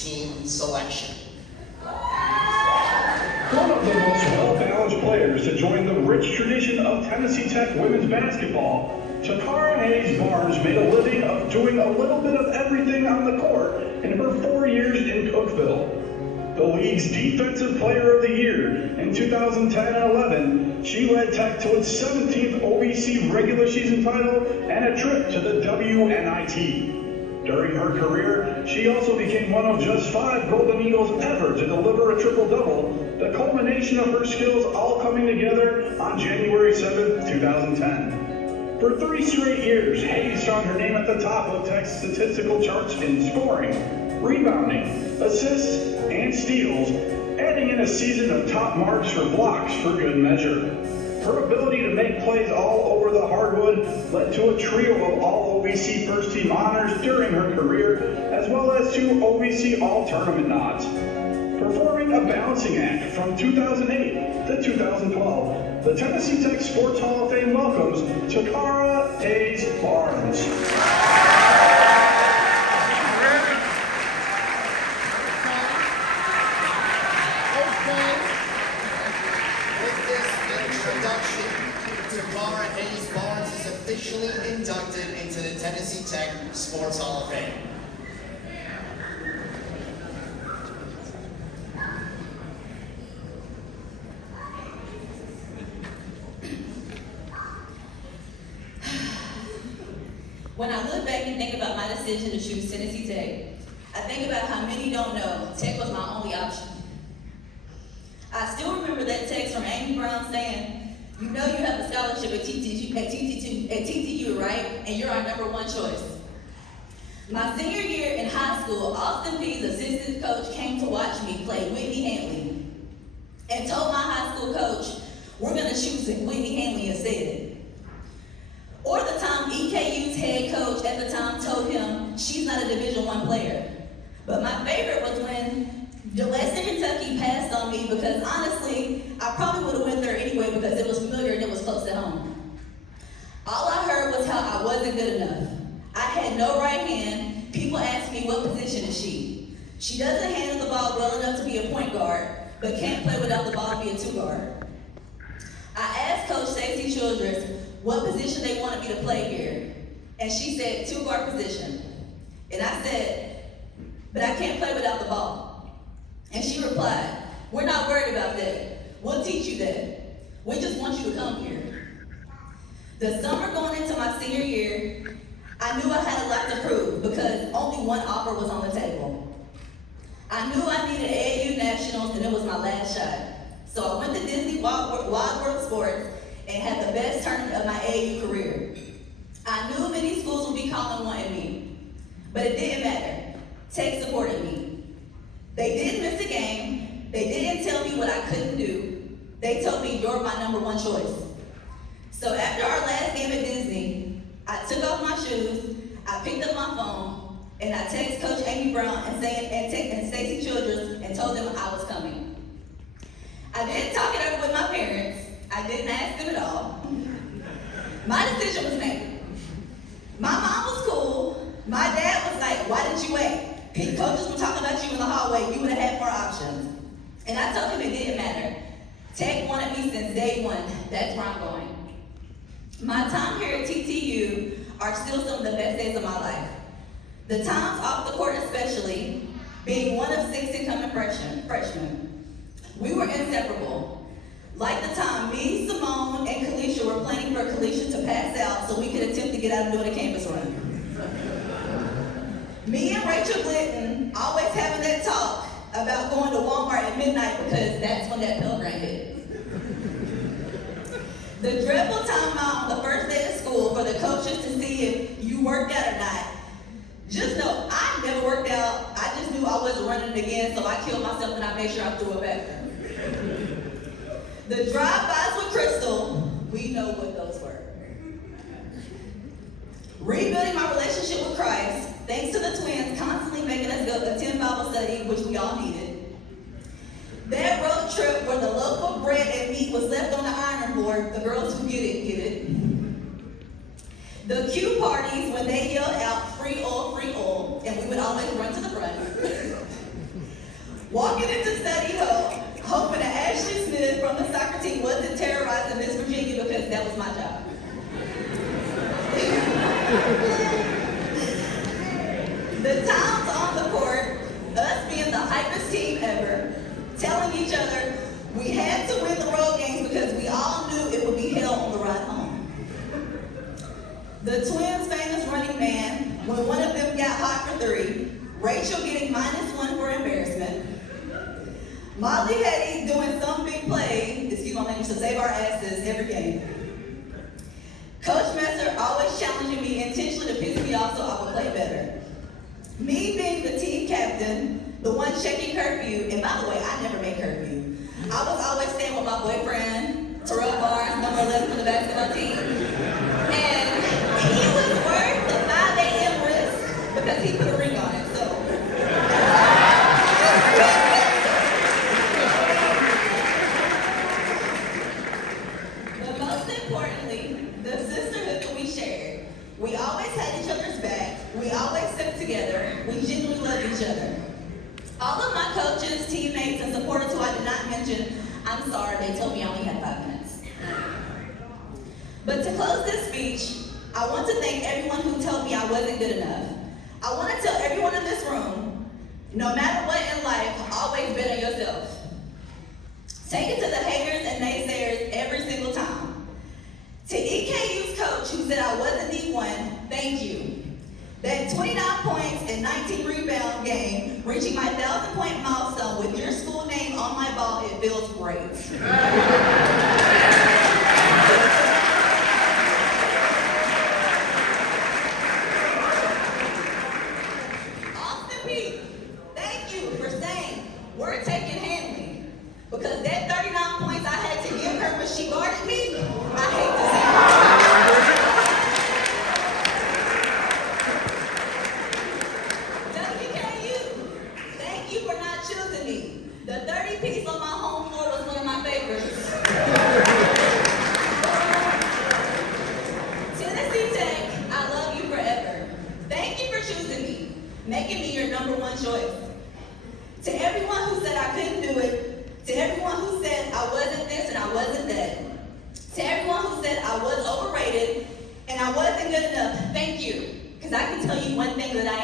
team selection. One of the most well-balanced players to join the rich tradition of Tennessee Tech women's basketball, Tacarra Hayes-Barnes made a living of doing a little bit of everything on the court in her 4 years in Cookeville. The league's Defensive Player of the Year in 2010 and 11, she led Tech to its 17th OVC regular season title and a trip to the WNIT. During her career, she also became one of just 5 Golden Eagles ever to deliver a triple-double, the culmination of her skills all coming together on January 7, 2010. For 3 straight years, Hayes found her name at the top of Tech's statistical charts in scoring, rebounding, assists, and steals, adding in a season of top marks for blocks for good measure. Her ability to make plays all over the hardwood led to a trio of all OVC first team honors during her career, as well as 2 OVC all-tournament nods. Performing a balancing act from 2008 to 2012, the Tennessee Tech Sports Hall of Fame welcomes Tacarra Hayes-Barnes. Tacarra Hayes-Barnes is officially inducted into the Tennessee Tech Sports Hall of Fame. When I look back and think about my decision to choose Tennessee Tech, I think about how many don't know Tech was my only option. I still remember that text from Amy Brown saying, "You know you have a scholarship at TTU, right? And you're our #1 choice." My senior year in high school, Austin Peay's assistant coach came to watch me play Whitney Hanley and told my high school coach, "We're gonna choose Whitney Hanley instead." Or the time EKU's head coach at the time told him, "She's not a Division I player." But my favorite was when Western Kentucky passed on me because honestly, I probably would have went there anyway because it was familiar and it was close to home. All I heard was how I wasn't good enough. I had no right hand. People asked me, "What position is she?" She doesn't handle the ball well enough to be a point guard, but can't play without the ball and be a 2 guard. I asked Coach Stacey Childress what position they wanted me to play here, and she said 2 guard position. And I said, "But I can't play without the ball." And she replied, "We're not worried about that. We'll teach you that. We just want you to come here." The summer going into my senior year, I knew I had a lot to prove because only one offer was on the table. I knew I needed AAU Nationals and it was my last shot. So I went to Disney Wild World Sports and had the best tournament of my AAU career. I knew many schools would be calling wanting me, but it didn't matter. Tech supported me. They didn't miss a game. They didn't tell me what I couldn't do. They told me, "You're my #1 choice." So after our last game at Disney, I took off my shoes, I picked up my phone, and I texted Coach Amy Brown and Stacey Childress and told them I was coming. I didn't talk it over with my parents. I didn't ask them at all. My decision was made. My mom was cool. My dad was like, "Why didn't you wait? Coaches were talking about you in the hallway. You would have had more options." And I told him it didn't matter. Tech wanted me since day one. That's where I'm going. My time here at TTU are still some of the best days of my life. The times off the court especially, being one of 6 incoming freshmen. We were inseparable. Like the time me, Simone, and Kalisha were planning for Kalisha to pass out so we could attempt to get out and do a campus run. Me and Rachel Glidden always having that talk about going to Walmart at midnight because that's when that pilgrim hit. The dreadful timeout on the first day of school for the coaches to see if you worked out or not. Just know, I never worked out. I just knew I wasn't running it again, so I killed myself and I made sure I threw it back. The drive-bys with Crystal, we know what those were. Rebuilding my relationship with Christ, thanks to the twins constantly making us go attend Bible study, which we all needed. That road trip where the loaf of bread and meat was left on the iron board, the girls who get it, get it. The cue parties when they yelled out free oil, and we would always run to the front. walking into study hall, hoping that Ashley Smith from the soccer team wasn't terrorizing Miss Virginia because that was my job. The times on the court, us being the hypest team ever, telling each other we had to win the road games because we all knew it would be hell on the ride home. The Twins' famous running man, when one of them got hot for three, Rachel getting -1 for embarrassment, Molly Hetty doing some big play, excuse my language, to save our asses every game. Coach Messer always challenging me intentionally to piss me off so I would play better. Me being the team captain, the one checking curfew, and by the way, I never made curfew. I was always staying with my boyfriend, Terrell Barnes, number 11 for the basketball team. And he was worth the 5 a.m. risk because he put a ring on it, so. But most importantly, the sisterhood that we shared. We always had each other's back. We always stuck together. We genuinely loved each other. All of my coaches, teammates, and supporters who I did not mention, I'm sorry, they told me I only had 5 minutes. But to close this speech, I want to thank everyone who told me I wasn't good enough. I want to tell everyone in this room, no matter what in life, always bet on yourself. Take it to the haters and naysayers every single time. To EKU's coach who said I wasn't D1, thank you. That 29 points and 19 rebound game, reaching my 1,000-point milestone with your school name on my ball, it feels great. Austin Peay, thank you for saying we're taking Hanley. Because that 39 points I had to give her when she guarded me, I hate to say it. The 30-piece on my home floor was one of my favorites. Tennessee Tech, I love you forever. Thank you for choosing me, making me your #1 choice. To everyone who said I couldn't do it, to everyone who said I wasn't this and I wasn't that, to everyone who said I was overrated and I wasn't good enough, thank you. Because I can tell you one thing that I